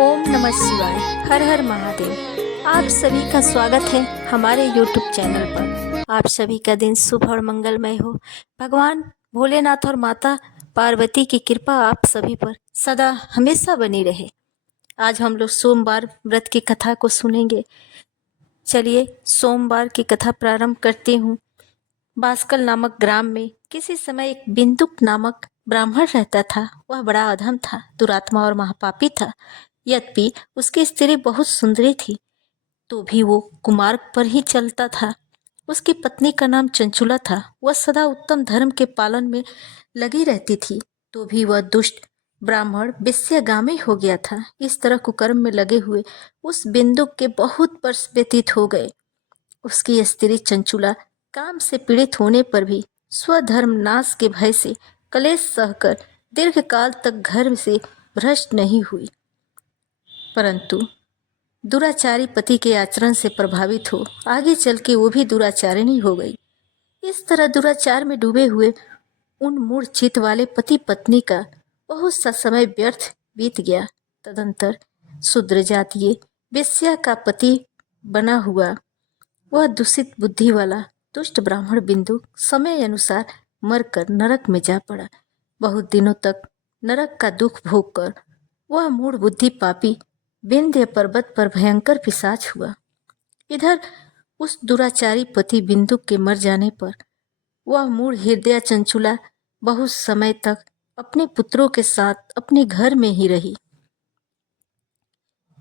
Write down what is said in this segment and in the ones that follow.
ओम नमः शिवाय। हर हर महादेव। आप सभी का स्वागत है हमारे YouTube चैनल पर। आप सभी का दिन शुभ और मंगलमय हो। भगवान भोलेनाथ और माता पार्वती की कृपा आप सभी पर सदा हमेशा बनी रहे। आज हम लोग सोमवार व्रत की कथा को सुनेंगे। चलिए सोमवार की कथा प्रारंभ करती हूँ। बांसकल नामक ग्राम में किसी समय एक बिंदुक नामक ब्राह्मण रहता था। वह बड़ा अधम था, दुरात्मा और महापापी था। यद्यपि उसकी स्त्री बहुत सुंदरी थी, तो भी वो कुमार्ग पर ही चलता था। उसकी पत्नी का नाम चंचुला था। वह सदा उत्तम धर्म के पालन में लगी रहती थी, तो भी वह दुष्ट ब्राह्मण वेश्यागामी हो गया था। इस तरह कुकर्म में लगे हुए उस बिंदुक के बहुत वर्ष व्यतीत हो गए। उसकी स्त्री चंचुला काम से पीड़ित होने पर भी स्वधर्म नाश के भय से कलेश सहकर दीर्घ काल तक घर से भ्रष्ट नहीं हुई, परंतु दुराचारी पति के आचरण से प्रभावित हो आगे चल के वो भी दुराचारिणी हो गई। इस तरह दुराचार में डूबे हुए उन मूढ़ चित्त वाले पति पत्नी का बहुत सा समय व्यर्थ बीत गया। तदंतर शूद्र जातीय वेश्या का पति बना हुआ वह दूषित बुद्धि वाला दुष्ट ब्राह्मण बिंदु समय अनुसार मरकर नरक में जा पड़ा। बहुत दिनों तक नरक का दुख भोग कर वह मूढ़ बुद्धि पापी विंध्य पर्वत पर भयंकर पिशाच हुआ। इधर उस दुराचारी पति बिंदु के मर जाने पर वह मूढ़ हृदय चंचुला बहुत समय तक अपने पुत्रों के साथ अपने घर में ही रही।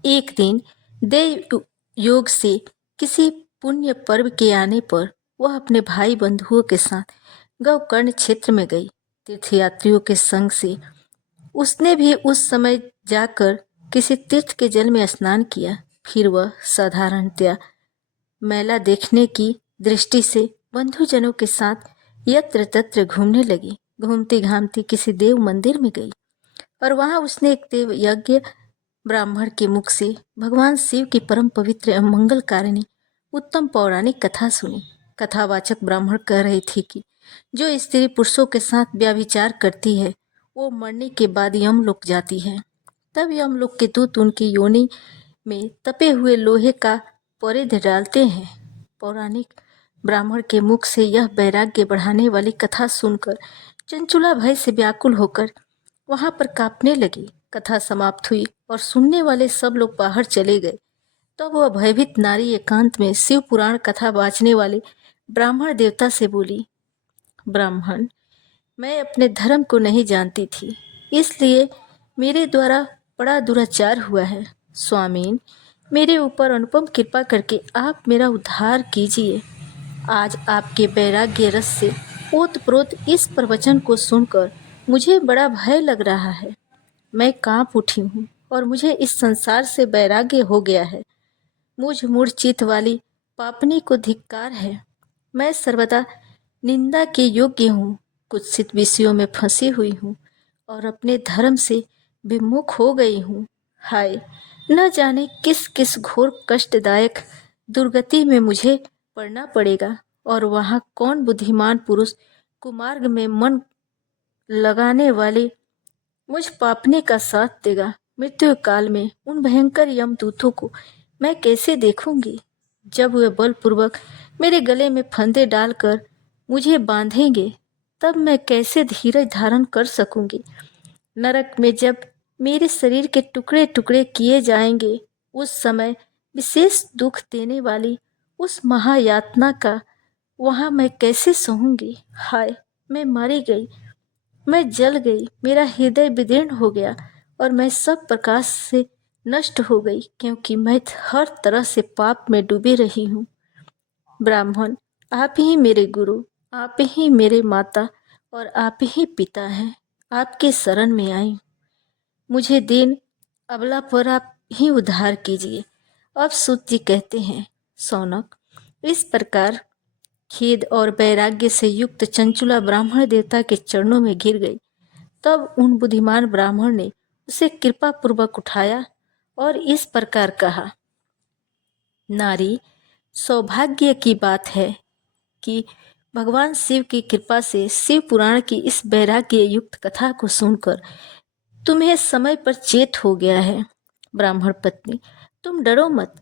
एक दिन देव योग से किसी पुण्य पर्व के आने पर वह अपने भाई बंधुओं के साथ गौकर्ण क्षेत्र में गई। तीर्थयात्रियों के संग से उसने भी उस समय जाकर किसी तीर्थ के जल में स्नान किया। फिर वह साधारणतया मेला देखने की दृष्टि से बंधुजनों के साथ यत्र तत्र घूमने लगी। घूमती घामती किसी देव मंदिर में गई और वहां उसने एक देव यज्ञ ब्राह्मण के मुख से भगवान शिव की परम पवित्र एवं मंगलकारिणी उत्तम पौराणिक कथा सुनी। कथावाचक ब्राह्मण कह रही थी कि जो स्त्री पुरुषों के साथ व्यभिचार करती है वो मरने के बाद यमलोक जाती है। तब यमलोक के दूत उनकी योनि में तपे हुए लोहे का परिध डालते हैं। पौराणिक ब्राह्मण के मुख से यह वैराग्य बढ़ाने वाली कथा सुनकर चंचुला भय से व्याकुल होकर वहां पर कांपने लगी। कथा समाप्त हुई और सुनने वाले सब लोग बाहर चले गए। तब वह भयभीत नारी एकांत में शिव पुराण कथा वाचने वाले ब्राह्मण देवता से बोली, ब्राह्मण, मैं अपने धर्म को नहीं जानती थी, इसलिए मेरे द्वारा बड़ा दुराचार हुआ है। स्वामीन, मेरे ऊपर अनुपम कृपा करके आप मेरा उद्धार कीजिए। आज आपके वैराग्य रस से ओतप्रोत इस प्रवचन को सुनकर मुझे बड़ा भय लग रहा है। मैं कांप उठी हूँ और मुझे इस संसार से वैराग्य हो गया है। मुझ मूर्छित वाली पापनी को धिक्कार है। मैं सर्वदा निंदा के योग्य हूँ, कुत्सित विषयों में फंसी हुई हूँ और अपने धर्म से विमुख हो गई हूँ। हाय, न जाने किस किस घोर कष्टदायक दुर्गति में मुझे पड़ना पड़ेगा और वहाँ कौन बुद्धिमान पुरुष कुमार्ग में मन लगाने वाले मुझ पापने का साथ देगा। मृत्यु काल में उन भयंकर यमदूतों को मैं कैसे देखूंगी? जब वे बलपूर्वक मेरे गले में फंदे डालकर मुझे बांधेंगे, तब मैं कैसे धीरज धारण कर सकूंगी? नरक में जब मेरे शरीर के टुकड़े टुकड़े किए जाएंगे, उस समय विशेष दुख देने वाली उस महायातना का वहां मैं कैसे सहूंगी? हाय, मैं मारी गई, मैं जल गई, मेरा हृदय विदीर्ण हो गया और मैं सब प्रकाश से नष्ट हो गई, क्योंकि मैं हर तरह से पाप में डूबी रही हूँ। ब्राह्मण, आप ही मेरे गुरु, आप ही मेरे माता और आप ही पिता हैं। आपके शरण में आई, मुझे दीन अबला पर आप ही उद्धार कीजिए। अब सूत जी कहते हैं, सौनक, इस प्रकार खेद और वैराग्य से युक्त चंचुला ब्राह्मण देवता के चरणों में गिर गई। तब उन बुद्धिमान ब्राह्मण ने उसे कृपा पूर्वक उठाया और इस प्रकार कहा, नारी, सौभाग्य की बात है कि भगवान शिव की कृपा से शिव पुराण की इस वैराग्य युक्त कथा को सुनकर तुम्हें समय पर चेत हो गया है। ब्राह्मण पत्नी, तुम डरो मत,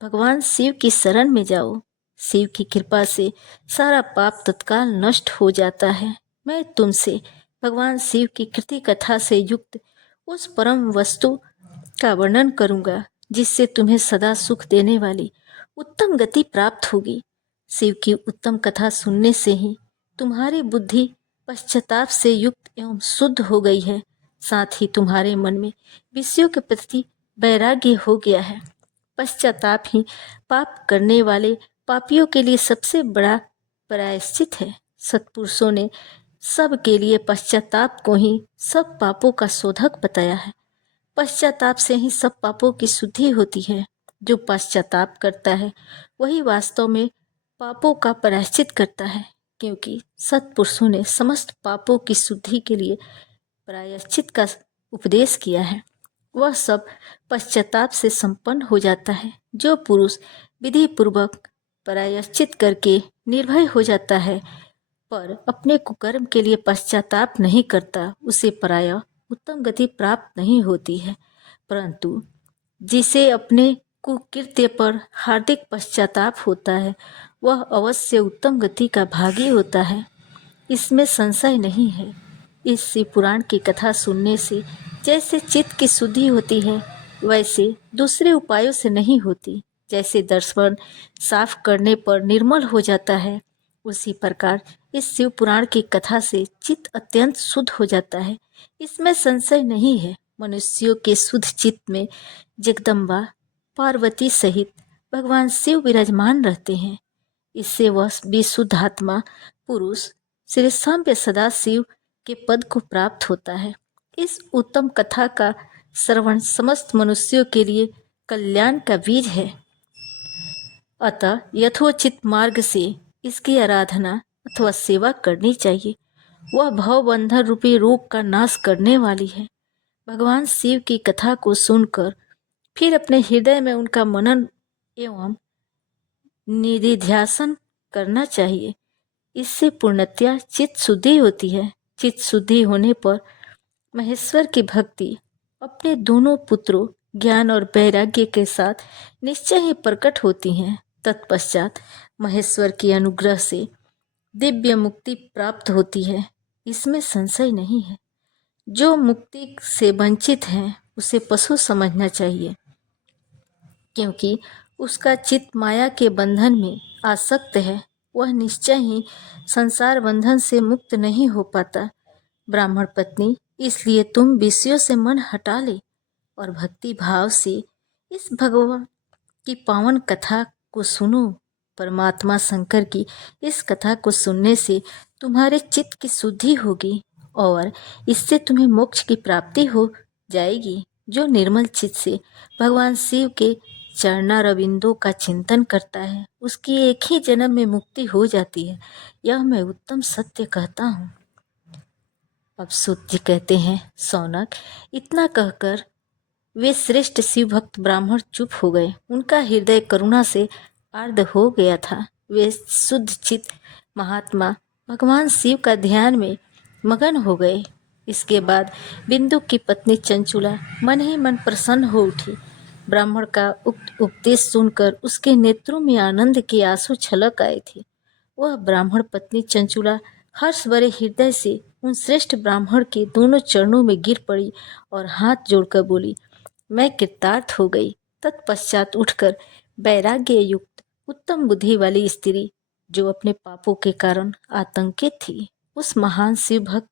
भगवान शिव की शरण में जाओ। शिव की कृपा से सारा पाप तत्काल नष्ट हो जाता है। मैं तुमसे भगवान शिव की कृति कथा से युक्त उस परम वस्तु का वर्णन करूंगा जिससे तुम्हें सदा सुख देने वाली उत्तम गति प्राप्त होगी। शिव की उत्तम कथा सुनने से ही तुम्हारी बुद्धि पश्चाताप से युक्त एवं शुद्ध हो गई है। साथ ही तुम्हारे मन में विषयों के प्रति वैराग्य हो गया है। पश्चाताप ही पाप करने वाले पापियों के लिए सबसे बड़ा प्रायश्चित है। सत्पुरुषों ने सब के लिए पश्चाताप को ही सब पापों का शोधक बताया है। पश्चाताप से ही सब पापों की शुद्धि होती है। जो पश्चाताप करता है वही वास्तव में पापों का प्रायश्चित करता है, क्योंकि सत्पुरुषों ने समस्त पापों की शुद्धि के लिए प्रायश्चित का उपदेश किया है। वह सब पश्चाताप से संपन्न हो जाता है। जो पुरुष विधि पूर्वक प्रायश्चित करके निर्भय हो जाता है पर अपने कुकर्म के लिए पश्चाताप नहीं करता, उसे प्रायः उत्तम गति प्राप्त नहीं होती है। परंतु जिसे अपने कुकृत्य पर हार्दिक पश्चाताप होता है वह अवश्य उत्तम गति का भागी होता है, इसमें संशय नहीं है। इस शिव पुराण की कथा सुनने से जैसे चित्त की शुद्धि होती है वैसे दूसरे उपायों से नहीं होती। जैसे दर्शन साफ करने पर निर्मल हो जाता है, उसी प्रकार इस शिव पुराण की कथा से चित्त अत्यंत शुद्ध हो जाता है, इसमें संशय नहीं है। मनुष्यों के शुद्ध चित्त में जगदम्बा पार्वती सहित भगवान शिव विराजमान रहते हैं। इससे वह विशुद्ध आत्मा पुरुष श्री सांब सदाशिव के पद को प्राप्त होता है। इस उत्तम कथा का श्रवण समस्त मनुष्यों के लिए कल्याण का बीज है। अतः यथोचित मार्ग से इसकी आराधना अथवा सेवा करनी चाहिए। वह भवबंधन रूपी रोग का नाश करने वाली है। भगवान शिव की कथा को सुनकर फिर अपने हृदय में उनका मनन एवं निधिध्यासन करना चाहिए। इससे पूर्णतया चित्त शुद्धि होती है। चित्त शुद्धि होने पर महेश्वर की भक्ति अपने दोनों पुत्रों ज्ञान और वैराग्य के साथ निश्चय ही प्रकट होती हैं। तत्पश्चात महेश्वर के अनुग्रह से दिव्य मुक्ति प्राप्त होती है, इसमें संशय नहीं है। जो मुक्ति से वंचित है उसे पशु समझना चाहिए, क्योंकि उसका चित्त माया के बंधन में आसक्त है। वह निश्चय ही संसार बंधन से मुक्त नहीं हो पाता। ब्राह्मण पत्नी, इसलिए तुम विषयों से मन हटा ले और भक्ति भाव से इस भगवान की पावन कथा को सुनो। परमात्मा शंकर की इस कथा को सुनने से तुम्हारे चित्त की शुद्धि होगी और इससे तुम्हें मोक्ष की प्राप्ति हो जाएगी। जो निर्मल चित्त से भगवान शिव के चरणारविंदों का चिंतन करता है उसकी एक ही जन्म में मुक्ति हो जाती है। यह मैं उत्तम सत्य कहता हूँ। अब सूत जी कहते हैं, सौनक, इतना कहकर वे श्रेष्ठ शिव भक्त ब्राह्मण चुप हो गए। उनका हृदय करुणा से आर्द्र हो गया था। वे शुद्ध चित्त महात्मा भगवान शिव का ध्यान में मगन हो गए। इसके बाद बिंदु की पत्नी चंचुला मन ही मन प्रसन्न हो उठी। ब्राह्मण का उक्त उपदेश सुनकर उसके नेत्रों में आनंद के आंसू छलक आए थे। वह ब्राह्मण पत्नी चंचुला हर्ष भरे हृदय से उन श्रेष्ठ ब्राह्मण के दोनों चरणों में गिर पड़ी और हाथ जोड़कर बोली, मैं कृतार्थ हो गई। तत्पश्चात उठकर वैराग्य युक्त उत्तम बुद्धि वाली स्त्री जो अपने पापों के कारण आतंकित थी, उस महान शिव भक्त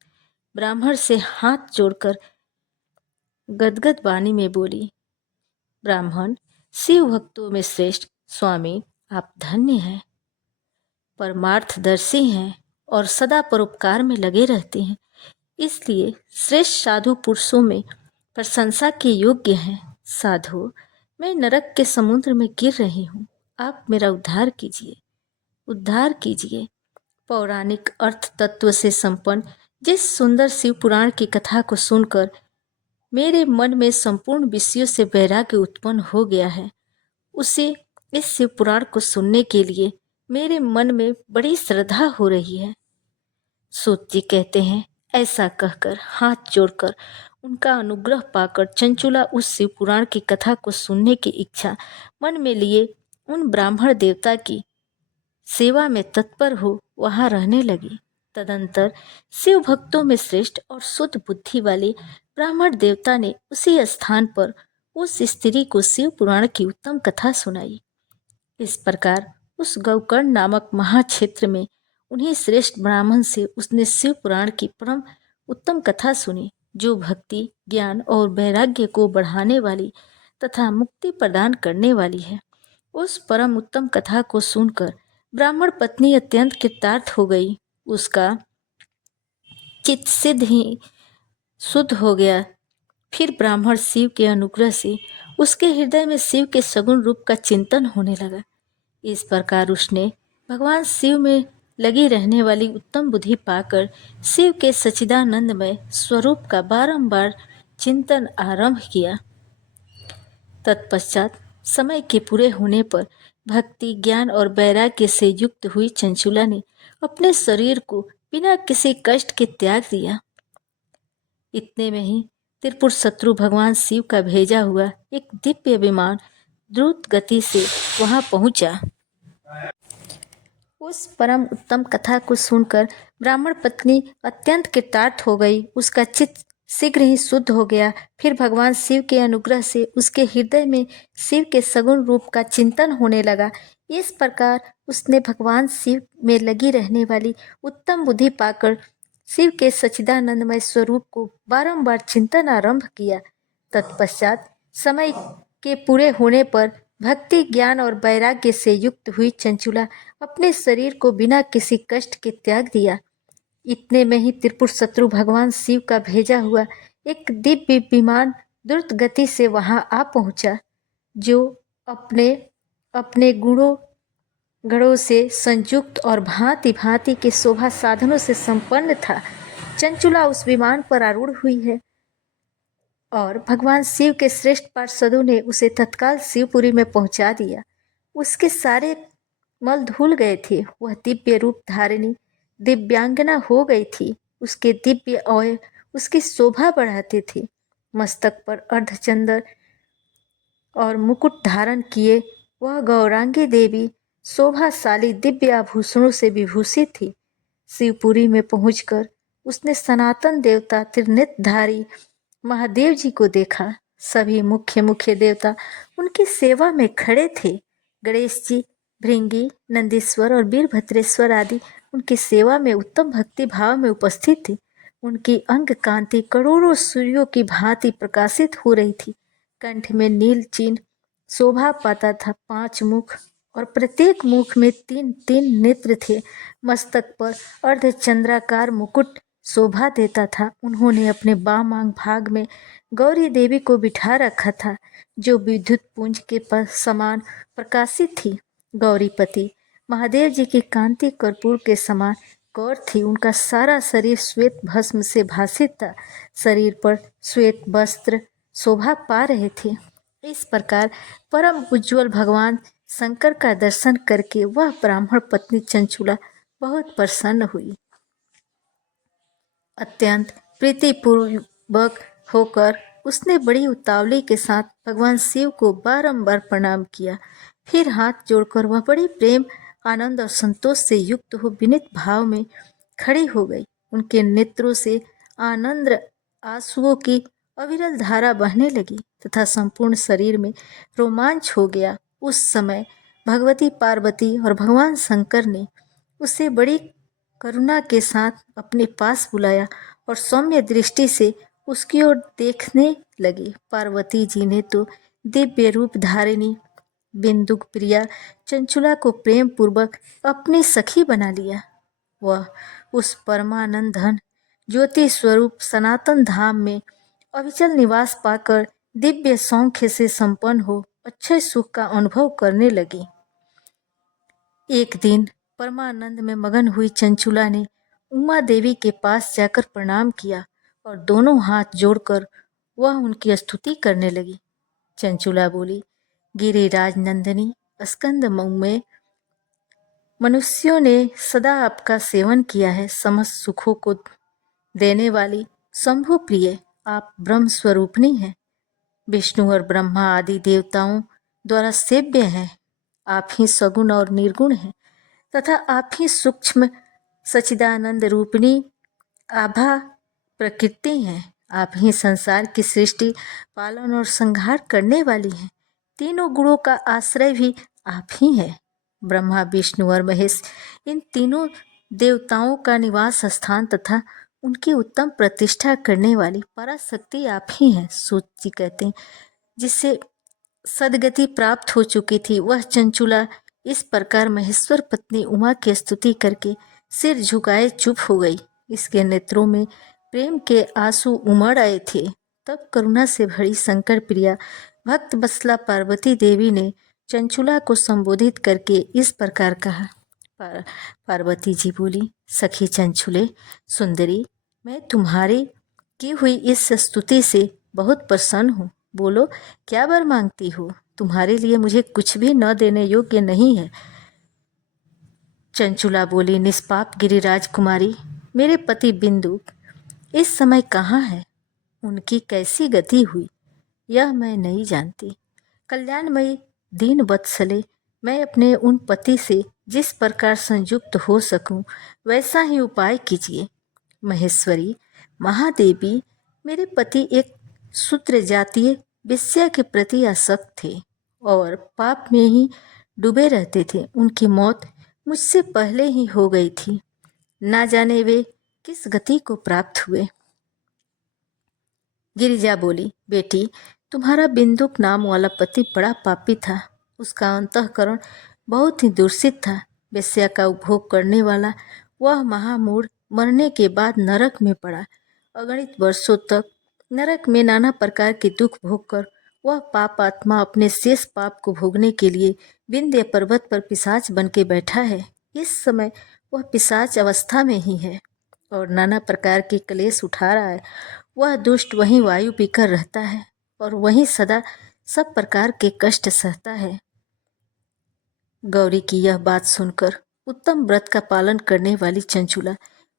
ब्राह्मण से हाथ जोड़कर गदगद वाणी में बोली, ब्राह्मण, शिव भक्तों में श्रेष्ठ स्वामी, आप धन्य हैं, परमार्थदर्शी हैं और सदा परोपकार में लगे रहते हैं, इसलिए श्रेष्ठ साधु पुरुषों में प्रशंसा के योग्य हैं। साधु, मैं नरक के समुद्र में गिर रही हूँ, आप मेरा उद्धार कीजिए, उद्धार कीजिए। पौराणिक अर्थ तत्व से संपन्न जिस सुंदर शिव पुराण की कथा को सुनकर मेरे मन में संपूर्ण विषयों से वैराग्य उत्पन्न हो गया है, उसे इस शिव पुराण को सुनने के लिए मेरे मन में बड़ी श्रद्धा हो रही है। सूत जी कहते हैं, ऐसा कहकर हाथ जोड़कर उनका अनुग्रह पाकर चंचुला उस शिव पुराण की कथा को सुनने की इच्छा मन में लिए उन ब्राह्मण देवता की सेवा में तत्पर हो वहां रहने लगी। तदंतर शिव भक्तों में श्रेष्ठ और शुद्ध बुद्धि वाले ब्राह्मण देवता ने उसी स्थान पर उस स्त्री को शिव पुराण की उत्तम कथा सुनाई। इस प्रकार उस गौकर्ण नामक महाक्षेत्र में उन्हीं श्रेष्ठ ब्राह्मण से उसने शिव पुराण की परम उत्तम कथा सुनी, जो भक्ति, ज्ञान और वैराग्य को बढ़ाने वाली तथा मुक्ति प्रदान करने वाली है। उस परम उत्तम कथा को सुनकर ब्राह्मण पत्नी अत्यंत कृतार्थ हो गई। उसका चित्त सिद्ध ही शुद्ध हो गया। फिर ब्राह्मण शिव के अनुग्रह से उसके हृदय में शिव के सगुण रूप का चिंतन होने लगा। इस प्रकार उसने भगवान शिव में लगी रहने वाली उत्तम बुद्धि पाकर शिव के सच्चिदानंदमय स्वरूप का बारंबार चिंतन आरंभ किया। तत्पश्चात समय के पूरे होने पर भक्ति, ज्ञान और वैराग्य से युक्त हुई चंचुला ने अपने शरीर को बिना किसी कष्ट के त्याग दिया। इतने में ही त्रिपुर शत्रु भगवान शिव का भेजा हुआ एक दिव्य विमान द्रुत गति से वहां पहुंचा। उस परम उत्तम कथा को सुनकर ब्राह्मण पत्नी अत्यंत कृतार्थ हो गई। उसका चित्त शीघ्र ही शुद्ध हो गया। फिर भगवान शिव के अनुग्रह से उसके हृदय में शिव के सगुण रूप का चिंतन होने लगा। इस प्रकार उसने भगवान शिव में लगी रहने वाली उत्तम बुद्धि पाकर शिव के सच्चिदानंदमय स्वरूप को बारंबार चिंतन आरंभ किया। तत्पश्चात समय के पूरे होने पर भक्ति, ज्ञान और वैराग्य से युक्त हुई चंचुला अपने शरीर को बिना किसी कष्ट के त्याग दिया। इतने में ही त्रिपुर शत्रु भगवान शिव का भेजा हुआ एक दिव्य विमान द्रुत गति से वहां आ पहुंचा, जो अपने अपने गणों से संयुक्त और भांति भांति के शोभा साधनों से संपन्न था। चंचुला उस विमान पर आरूढ़ हुई है और भगवान शिव के श्रेष्ठ पार्षदों ने उसे तत्काल शिवपुरी में पहुंचा दिया। उसके सारे मल धुल गए थे। वह दिव्य रूप धारिणी दिव्यांगना हो गई थी। उसके दिव्य अवयव उसकी शोभा बढ़ाते थे। मस्तक पर अर्धचंद्र और मुकुट धारण किए वह गौरांगी देवी शोभाशाली दिव्य आभूषणों से विभूषित थी। शिवपुरी में पहुंचकर उसने सनातन देवता त्रिनेत्रधारी महादेव जी को देखा। सभी मुख्य देवता उनकी सेवा में खड़े थे। गणेश जी, भृंगी, नंदीश्वर और वीरभद्रेश्वर आदि उनकी सेवा में उत्तम भक्ति भाव में उपस्थित थे। उनकी अंग कांति करोड़ों सूर्यों की भांति प्रकाशित हो रही थी। कंठ में नील चिन्ह शोभा पाता था। 5 मुख और प्रत्येक मुख में 3 नेत्र थे। मस्तक पर अर्धचंद्राकार मुकुट शोभा देता था। उन्होंने अपने बामांग भाग में गौरी देवी को बिठा रखा था, जो विद्युत पुंज के समान प्रकाशित थी। गौरीपति महादेव जी की कांति कर्पूर के समान गौर थी। उनका सारा शरीर श्वेत भस्म से भासित था। शरीर पर श्वेत वस्त्र शोभा पा रहे थे। इस प्रकार परम उज्ज्वल भगवान शंकर का दर्शन करके वह ब्राह्मण पत्नी चंचुला बहुत प्रसन्न हुई। अत्यंत प्रीतिपूर्वक होकर उसने बड़ी उतावली के साथ भगवान शिव को बारंबार प्रणाम किया। फिर हाथ जोड़कर वह बड़ी प्रेम, आनंद और संतोष से युक्त हो विनीत भाव में खड़ी हो गई। उनके नेत्रों से आनंद आंसुओं की अविरल धारा बहने लगी तथा संपूर्ण शरीर में रोमांच हो गया। उस समय भगवती पार्वती और भगवान शंकर ने उसे बड़ी करुणा के साथ अपने पास बुलाया और सौम्य दृष्टि से उसकी ओर देखने लगे। पार्वती जी ने तो दिव्य रूप धारिणी बिंदुक प्रिया चंचुला को प्रेम पूर्वक अपनी सखी बना लिया। वह उस परमानंद धन ज्योति स्वरूप सनातन धाम में अविचल निवास पाकर दिव्य सौख्य से संपन्न हो अच्छे सुख का अनुभव करने लगी। एक दिन परमानंद में मगन हुई चंचुला ने उमा देवी के पास जाकर प्रणाम किया और दोनों हाथ जोड़कर वह उनकी स्तुति करने लगी। चंचुला बोली, गिरिराज नंदिनी स्कंद में मनुष्यों ने सदा आपका सेवन किया है। समस्त सुखों को देने वाली शंभु प्रिय आप ब्रह्म स्वरूपिणी हैं, विष्णु और ब्रह्मा आदि देवताओं द्वारा सेव्य हैं। आप ही सगुण और निर्गुण हैं तथा आप ही सूक्ष्म सच्चिदानंद रूपिणी आभा प्रकृति हैं। आप ही संसार की सृष्टि, पालन और संहार करने वाली हैं। तीनों गुणों का आश्रय भी आप ही हैं। ब्रह्मा, विष्णु और महेश, इन तीनों देवताओं का निवास स्थान तथा उनकी उत्तम प्रतिष्ठा करने वाली पराशक्ति आप ही हैं। सूत जी कहते हैं, जिससे सदगति प्राप्त हो चुकी थी, वह चंचुला इस प्रकार महेश्वर पत्नी उमा की स्तुति करके सिर झुकाए चुप हो गई। इसके नेत्रों में प्रेम के आंसू उमड़ आए थे। तब करुणा से भरी शंकर प्रिया भक्त बसला पार्वती देवी ने चंचुला को संबोधित करके इस प्रकार कहा। पार्वती जी बोली, सखी चंचुले सुंदरी, मैं तुम्हारी की हुई इस स्तुति से बहुत प्रसन्न हूँ। बोलो, क्या वर मांगती हो? तुम्हारे लिए मुझे कुछ भी न देने योग्य नहीं है। चंचुला बोली, निष्पाप गिरिराज कुमारी, मेरे पति बिंदु इस समय कहाँ है? उनकी कैसी गति हुई यह मैं नहीं जानती। कल्याणमयी दीन वत्सले, मैं अपने उन पति से जिस प्रकार संयुक्त हो सकूं वैसा ही उपाय कीजिए। महेश्वरी, महादेवी, मेरे पति एक शूद्र जातीय वेश्या के प्रति आसक्त थे और पाप में ही डूबे रहते थे। उनकी मौत मुझसे पहले ही हो गई थी। ना जाने वे किस गति को प्राप्त हुए। गिरिजा बोली, बेटी, तुम्हारा बिंदुक नाम वाला पति बड़ा पापी था। उसका अंतःकरण बहुत ही दूषित था। वेश्या का उपभोग करने वाला वह महामूढ़ मरने के बाद नरक में पड़ा। अगणित वर्षों तक नरक में नाना प्रकार के दुख भोग कर वह पाप आत्मा अपने शेष पाप को भोगने के लिए विंध्य पर्वत पर पिशाच बन के बैठा है। इस समय वह पिशाच अवस्था में ही है और नाना प्रकार के क्लेश उठा रहा है। वह दुष्ट वहीं वायु पीकर रहता है और वहीं सदा सब प्रकार के कष्ट सहता है। गौरी की यह बात सुनकर उत्तम व्रत का पालन करने वाली चंचुला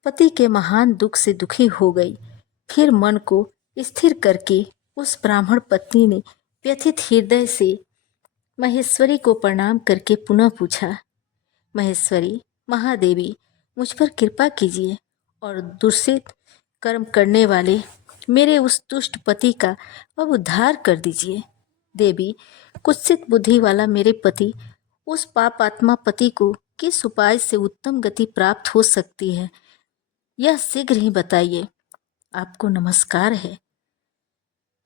पति के महान दुख से दुखी हो गई। फिर मन को स्थिर करके उस ब्राह्मण पत्नी ने व्यथित हृदय से महेश्वरी को प्रणाम करके पुनः पूछा, महेश्वरी, महादेवी, मुझ पर कृपा कीजिए और दूषित कर्म करने वाले मेरे उस दुष्ट पति का अब उद्धार कर दीजिए। देवी, कुत्सित बुद्धि वाला मेरे पति, उस पाप आत्मा पति को किस उपाय से उत्तम गति प्राप्त हो सकती है, यह शीघ्र ही बताइए। आपको नमस्कार है।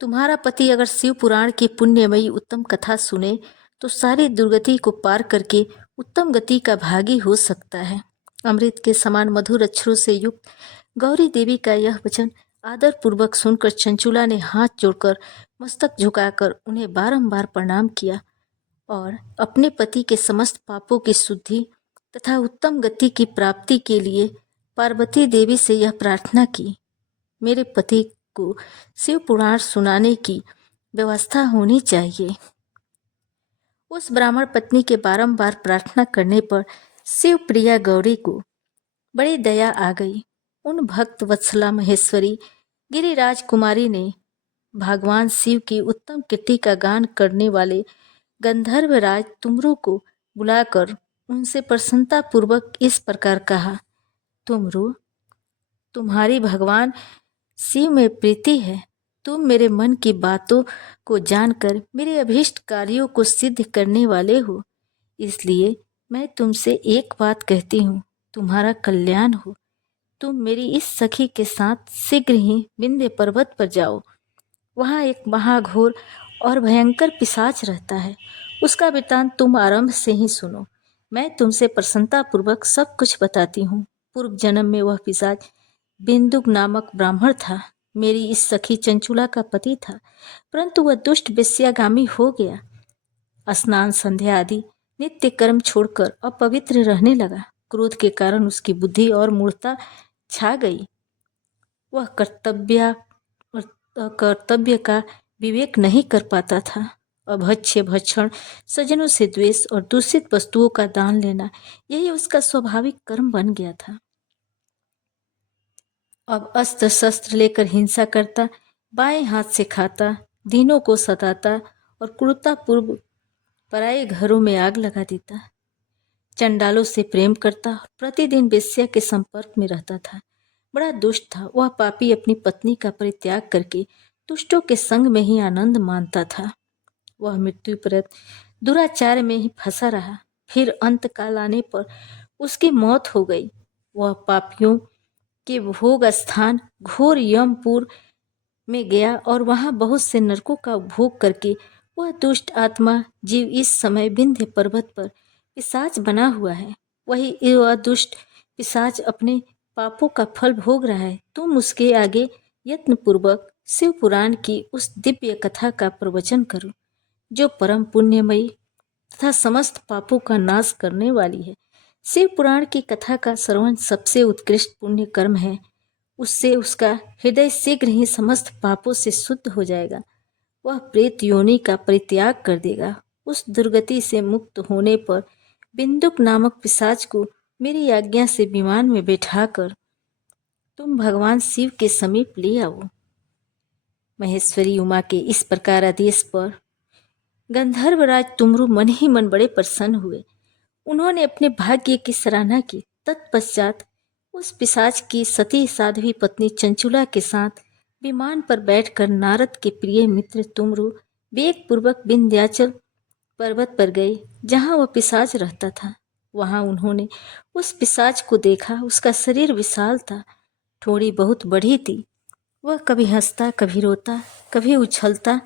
तुम्हारा पति अगर शिव पुराण की पुण्यमयी उत्तम कथा सुने तो सारी दुर्गति को पार करके उत्तम गति का भागी हो सकता है। अमृत के समान मधुर अक्षरों से युक्त गौरी देवी का यह वचन आदर पूर्वक सुनकर चंचुला ने हाथ जोड़कर मस्तक झुकाकर उन्हें बारंबार प्रणाम किया और अपने पति के समस्त पापों की शुद्धि तथा उत्तम गति की प्राप्ति के लिए पार्वती देवी से यह प्रार्थना की, मेरे पति को शिव पुराण सुनाने की व्यवस्था होनी चाहिए। उस ब्राह्मण पत्नी के बारंबार प्रार्थना करने पर शिव प्रिया गौरी को बड़ी दया आ गई। उन भक्त वत्सला महेश्वरी गिरिराज कुमारी ने भगवान शिव की उत्तम कीर्ति का गान करने वाले गंधर्व राज तुमरू को बुलाकर उनसे प्रसन्नता पूर्वक इस प्रकार कहा, तुमरू, तुम्हारी भगवान शिव में प्रीति है। तुम मेरे मन की बातों को जानकर मेरे अभीष्ट कार्यों को सिद्ध करने वाले हो। इसलिए मैं तुमसे एक बात कहती हूँ, तुम्हारा कल्याण हो। तुम मेरी इस सखी के साथ शीघ्र ही विंध्य पर्वत पर जाओ। वहाँ एक महाघोर और भयंकर पिशाच रहता है। उसका वृत्तांत तुम आरंभ से ही सुनो। मैं तुमसे प्रसन्नता पूर्वक सब कुछ बताती हूँ। पूर्व जन्म में वह पिशाच बिंदुक नामक ब्राह्मण था। मेरी इस सखी चंचुला का पति था, परंतु वह दुष्ट वेश्यागामी हो गया। स्नान, संध्या आदि नित्य कर्म छोड़कर अपवित्र रहने लगा। क्रोध के कारण उसकी बुद्धि और मूर्खता छा गई। वह कर्तव्य का विवेक नहीं कर पाता था। अभक्ष्य भक्षण, सज्जनों से द्वेष और दूषित वस्तुओं का दान लेना, यही उसका स्वाभाविक कर्म बन गया था। अब अस्त्र शस्त्र लेकर हिंसा करता बाएं हाथ से खाता, दीनों को सताता और क्रूरतापूर्व पराए घरों में आग लगा देता। चंडालों से प्रेम करता, प्रतिदिन वेश्या के संपर्क में रहता था। बड़ा दुष्ट था वह पापी। अपनी पत्नी का परित्याग करके दुष्टों के संग में ही आनंद मानता था। वह मृत्यु पर्यंत दुराचार में ही फंसा रहा। फिर अंत काल आने पर उसकी मौत हो गई। वह पापियों के भोग स्थान घोर यमपुर में गया और वहां बहुत से नरकों का भोग करके वह दुष्ट आत्मा जीव इस समय विंध्य पर्वत पर पिशाच बना हुआ है। वही वह दुष्ट पिशाच अपने पापों का फल भोग रहा है। तुम उसके आगे यत्नपूर्वक शिव पुराण की उस दिव्य कथा का प्रवचन करो जो परम पुण्यमयी तथा समस्त पापों का नाश करने वाली है। शिव पुराण की कथा का श्रवण सबसे उत्कृष्ट पुण्य कर्म है। उससे उसका हृदय शीघ्र ही समस्त पापों से शुद्ध हो जाएगा। वह प्रेत योनि का परित्याग कर देगा। उस दुर्गति से मुक्त होने पर बिंदुक नामक पिशाच को मेरी आज्ञा से विमान में बैठाकर तुम भगवान शिव के समीप ले आओ। महेश्वरी उमा के इस प्रकार आदेश पर गंधर्वराज तुमरु मन ही मन बड़े प्रसन्न हुए। उन्होंने अपने भाग्य की सराहना की। तत्पश्चात उस पिशाच की सती साध्वी पत्नी चंचुला के साथ विमान पर बैठकर नारद के प्रिय मित्र तुमरु वेग पूर्वक विंध्याचल पर्वत पर गए जहां वह पिशाच रहता था। वहां उन्होंने उस पिशाच को देखा। उसका शरीर विशाल था, ठोड़ी बहुत बड़ी थी। वह कभी हंसता, कभी रोता, कभी उछलता,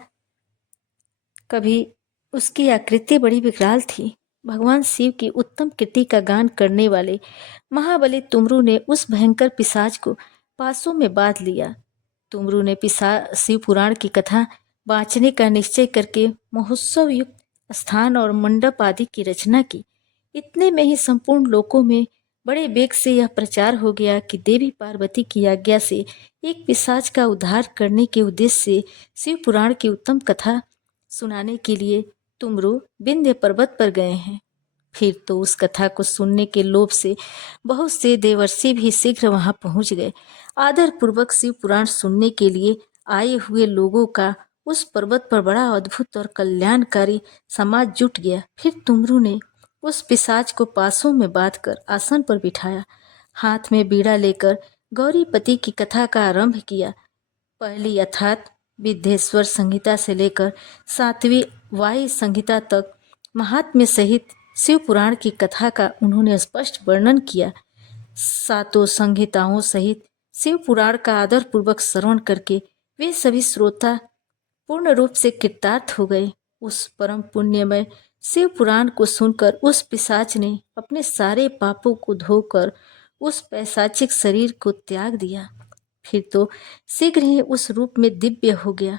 कभी उसकी आकृति बड़ी विकराल थी। भगवान शिव की उत्तम कीर्ति का गान करने वाले महाबली तुमरु ने उस भयंकर पिशाच को पासों में बांध लिया। तुमरु ने शिव पुराण की कथा बाँचने का निश्चय करके महोत्सव युक्त स्थान और मंडप आदि की रचना की। इतने में ही संपूर्ण लोकों में बड़े वेग से यह प्रचार हो गया कि देवी पार्वती की आज्ञा से एक पिशाच का उद्धार करने के उद्देश्य से शिव पुराण की उत्तम कथा सुनाने के लिए तुमरु विंध्य पर्वत पर गए हैं। फिर तो उस कथा को सुनने के लोभ से बहुत से देवर्षि भी शीघ्र वहां पहुंच गए। आदर पूर्वक शिव पुराण सुनने के लिए आए हुए लोगों का उस पर्वत पर बड़ा अद्भुत और कल्याणकारी समाज जुट गया। फिर तुमरु ने उस पिशाच को पासों में बांधकर आसन पर बिठाया। हाथ में बीड़ा लेकर गौरीपति की कथा का आरंभ किया। पहली अर्थात विद्येश्वर संहिता से लेकर 7वीं वायु संहिता तक महात्म्य सहित शिव पुराण की कथा का उन्होंने स्पष्ट वर्णन किया। 7 संहिताओं सहित शिव पुराण का आदर पूर्वक श्रवण करके वे सभी श्रोता पूर्ण रूप से कृतार्थ हो गए। उस परम पुण्यमय शिव पुराण को सुनकर उस पिशाच ने अपने सारे पापों को धोकर उस पैशाचिक शरीर को त्याग दिया। फिर तो शीघ्र ही उस रूप में दिव्य हो गया।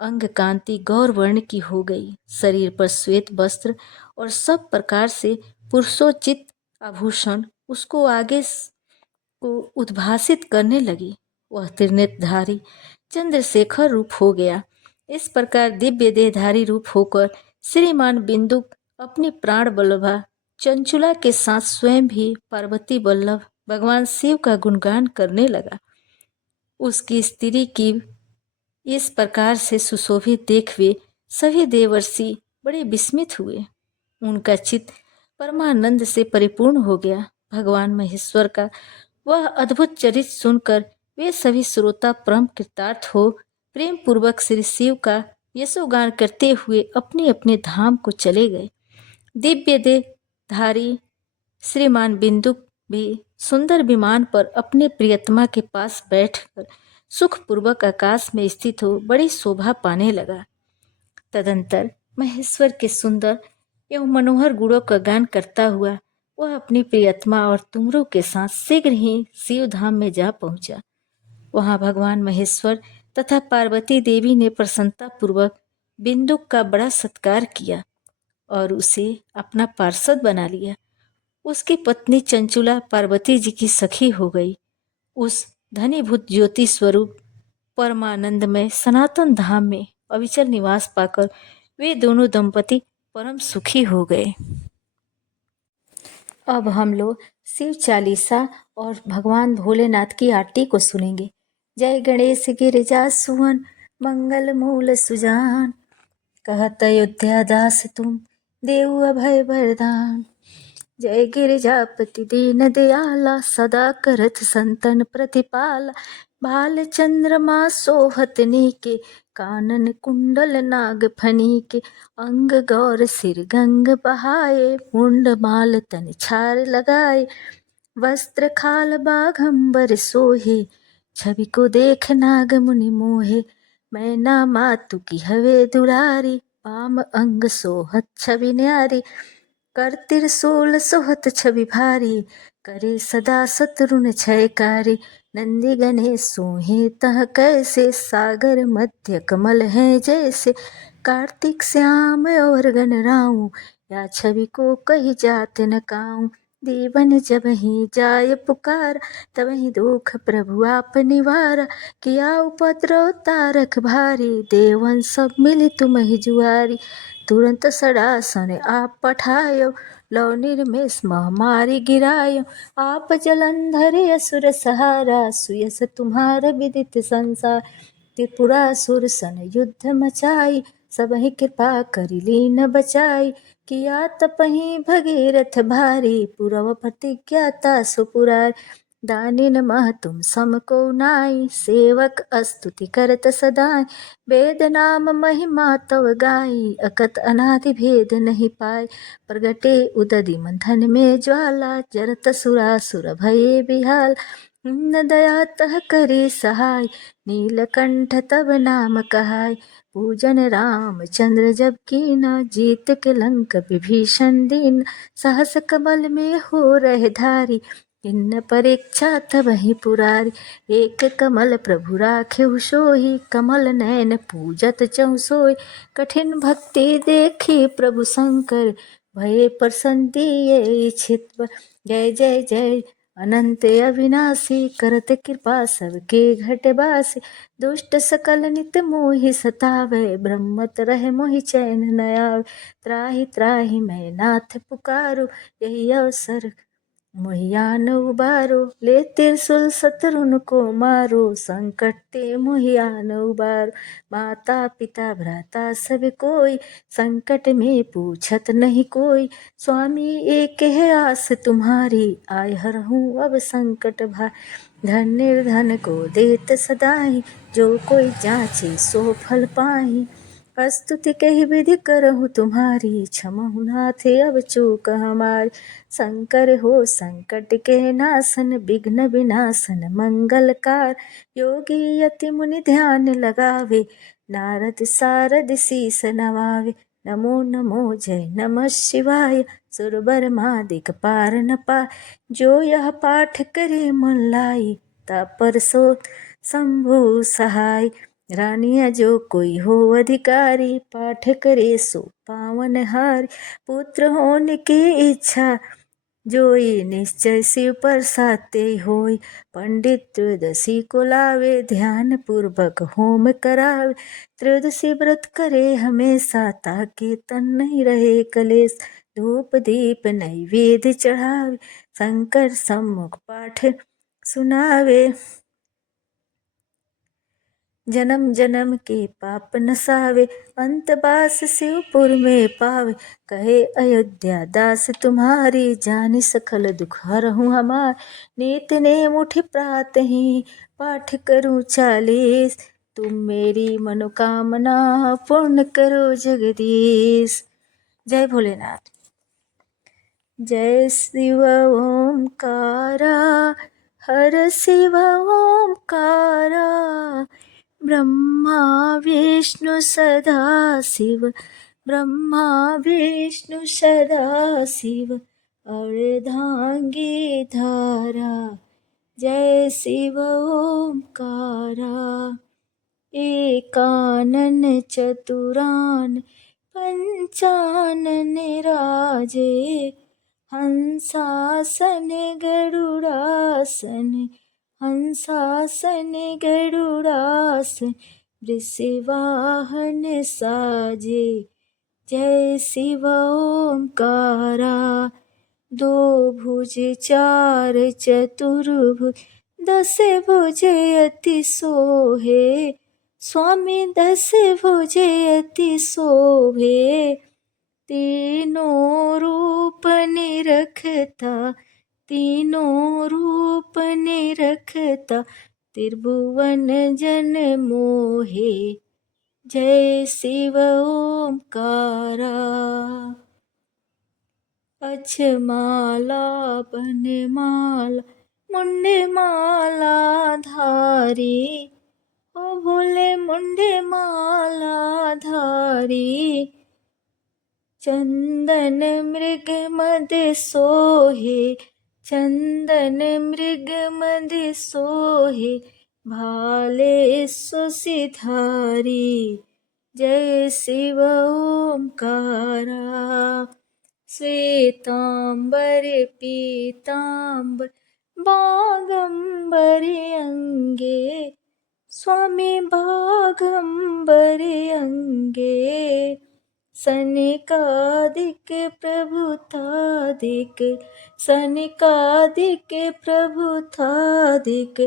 अंग कांति गौर वर्ण की हो गई। शरीर पर श्वेत वस्त्र और सब प्रकार से पुरुषोचित आभूषण उसको आगे को उद्भासित करने लगी। वह त्रिनेत्रधारी चंद्रशेखर रूप हो गया। इस प्रकार दिव्य देहधारी रूप होकर श्रीमान बिंदुक अपनी प्राण वल्लभा चंचुला के साथ स्वयं भी पार्वती वल्लभ भगवान शिव का गुणगान करने लगा। उसकी स्त्री की इस प्रकार से सुशोभित देख वे सभी देवर्षि बड़े विस्मित हुए। उनका चित्त परमानंद से परिपूर्ण हो गया। भगवान महेश्वर का वह अद्भुत चरित्र सुनकर वे सभी श्रोता परम कृतार्थ हो प्रेम पूर्वक श्री शिव का यशोगान करते हुए अपने अपने धाम को चले गए। दिव्य देहधारी श्रीमान बिंदुक भी सुंदर विमान पर अपने प्रियतमा के पास बैठकर सुखपूर्वक आकाश में स्थित हो बड़ी शोभा पाने लगा। तदंतर महेश्वर के सुंदर एवं मनोहर गुणों का गान करता हुआ वह अपनी प्रियतमा और तुमरु के साथ शीघ्र ही शिव धाम में जा पहुंचा। वहां भगवान महेश्वर तथा पार्वती देवी ने प्रसन्नता पूर्वक बिंदुक का बड़ा सत्कार किया और उसे अपना पार्षद बना लिया। उसकी पत्नी चंचुला पार्वती जी की सखी हो गई। उस धनीभूत ज्योति स्वरूप परमानंदमय सनातन धाम में अविचल निवास पाकर वे दोनों दंपति परम सुखी हो गए। अब हम लोग शिव चालीसा और भगवान भोलेनाथ की आरती को सुनेंगे। जय गणेश गिरिजा सुवन मंगल मूल सुजान, कहत अयोध्या दास तुम, देऊ अभय वरदान। जय गिरिजापति दीन दयाला, सदा करत संतन प्रतिपाला। भाल चंद्रमा सोहत नीके, कानन कुंडल नाग फनीके। अंग गौर सिर गंग बहाए, मुंड माल तन छार लगाए। वस्त्र खाल बाघंबर सोहे, छवि को देख नाग मुनि मोहे। मैना मातु की हवे दुलारी, पाम अंग सोहत छवि न्यारी। कर त्रिशूल सोहत छवि भारी, करे सदा शत्रुन क्षयकारी। नंदी गणेश सोहे तह कैसे, सागर मध्य कमल है जैसे। कार्तिक श्याम और गण राऊं, या छवि को कही जात न काऊं। दीवन जब ही जाय पुकार, तब ही दुख प्रभु आप निवारा। किया उपद्रव तारक भारी, देवन सब मिली तुम ही जुआरी। तुरंत सड़ासन आप पठायो, लौ निर्मेष मह मारी गिरायो। आप जलंधर असुर सहारा, सुयस तुम्हार विदित संसार। त्रिपुरासुर सन युद्ध मचाई, सबहि कृपा करि लीन बचाई। किया तपहि भगीरथ भारी, पुरव प्रतिज्ञाता सुपुरारी। दानिन मह तुम सम को नाई, सेवक स्तुति करत सदाई। वेद नाम महिमा तव गाई, अकत अनादि भेद नहीं पाए। प्रगटे उदधि मंथन में ज्वाला, जरत सुरासुर भये बिहाल। न दया तह करी सहाय, नीलकंठ तब नाम कहाय। पूजन राम चंद्र जब कीना, जीत के लंक विभीषण दीन। सहस कमल में हो रहे धारी, किन्न परीक्षा तब ही पुरारी। एक कमल प्रभु राखेहु सोई, कमल नयन पूजत चहु सोई। कठिन भक्ति देखी प्रभु शंकर, भये प्रसन्न दिए इछित वर। जय जय जय अनंत अविनाशी, करत कृपा सबके घट बासी। दुष्ट सकल नित मोहि सतावै, ब्रह्मत रहे मोहि चैन न आवे। त्राहि त्राहि मैं नाथ पुकारो, यही अवसर मोहियान उबारो। ले त्रिशूल शत्रुन को मारो, संकट ते मोहियान उबारो। माता पिता भ्राता सब कोई, संकट में पूछत नहीं कोई। स्वामी एक है आस तुम्हारी, आय हरहूँ अब संकट भारी। धन निर्धन को देत सदाई, जो कोई जाचे सो फल पाई। स्तुति कही विधि करहु तुम्हारी, क्षमहु नाथ अब चूक हमारी। शंकर हो संकट के नाशन, विघ्न विनाशन मंगलकार। योगी यति मुनि ध्यान लगावे, नारद सारद शीस नवावे। नमो नमो जय नमः शिवाय, सुरबर मादिक पार न पाए। जो यह पाठ करे मन लाई, तापर सो शंभु सहाय। रानिया जो कोई हो अधिकारी, पाठ करे सो पावन हारी। पुत्र होने की इच्छा जोई, निश्चय शिव प्रसाद ते होई। पंडित त्रयोदशी को लावे, ध्यान पूर्वक होम करावे। त्रयोदशी व्रत करे हमेशा, ताकि तन नहीं रहे कलेश। धूप दीप नैवेद्य चढ़ावे, शंकर सम्मुख पाठ सुनावे। जन्म जन्म के पाप नसावे, अंत बास शिवपुर में पावे। कहे अयोध्या दास तुम्हारी, जानि सकल दुख हरहूँ हमार। नित नेम उठि प्रात ही, पाठ करूँ 40। तुम मेरी मनोकामना पूर्ण करो जगदीश। जय भोलेनाथ। जय शिव ओंकारा, हर शिव ओंकारा। ब्रह्मा विष्णु सदा शिव, ब्रह्मा विष्णु सदा शिव। अर्धांगी धारा, जय शिव ओंकारा। एकानन चतुरान पंचानन राजे। हंसासन गरुड़ासन, हंसासन गरुड़ासन। वृषवाहन साजे, जय शिव ओंकारा। दो भुज चार चतुर्भुज, दस भुज अति सोहे। स्वामी दस भुजे अति शोभे, तीनों रूप निरखता, तीनों रूप निरखता, त्रिभुवन जन मोहे, जय शिव ओंकारा। अक्षमाला बनमाला मुंडमाला धारी, ओ भोले मुंडमाला धारी, चंदन मृग मद सोहे, चंदन मृग मद सोहे, भाले सुसिधारी, जय शिव ओंकारा। श्वेतांबर पीतांबर बागंबर अंगे, स्वामी बागंबर अंगे, सनकादिक प्रभुतादिक, सनकादिक प्रभुतादिक,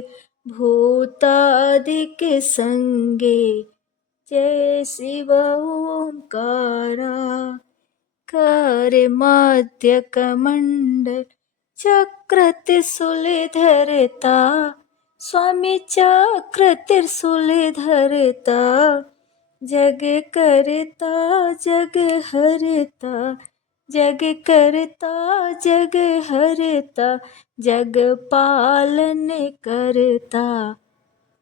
भूतादिक संगे, जय शिव ओंकारा। कर मध्य कमंडल चक्र त्रिशूल धरता, स्वामी चक्र त्रिशूल धरता, जग करता जग हरता, जग करता जग हरता, जग पालन करता,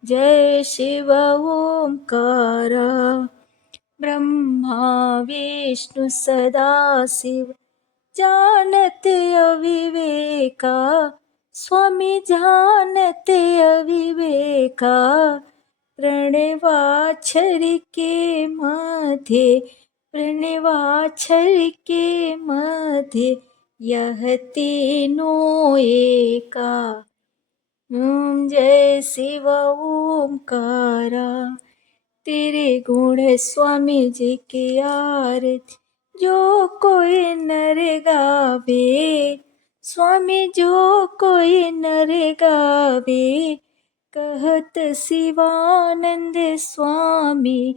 जय शिव ओंकारा। ब्रह्मा विष्णु सदाशिव जानत अविवेका, स्वामी जानत अविवेका, प्रणवाक्षर के मध्य, प्रणवाक्षर के मध्य, यह तीनों एका, जय शिव ओंकारा। तेरे गुण स्वामी जी की आरती जो कोई नर गावे, स्वामी जो कोई नर गावे, कहत शिवानंद स्वामी,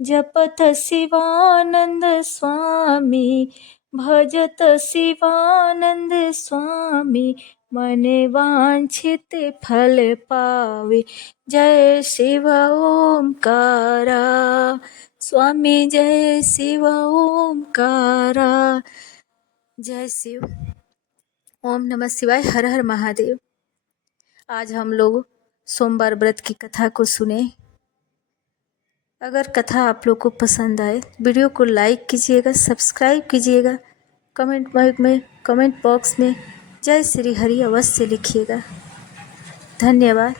जपत शिवानंद स्वामी, भजत शिवानंद स्वामी, मन वांछित फल पावे, जय शिव ओंकारा। स्वामी जय शिव ओंकारा। जय शिव। ओम नमः शिवाय। हर हर महादेव। आज हम लोग सोमवार व्रत की कथा को सुने। अगर कथा आप लोग को पसंद आए, वीडियो को लाइक कीजिएगा, सब्सक्राइब कीजिएगा, कमेंट बॉक्स में जय श्री हरि अवश्य लिखिएगा। धन्यवाद।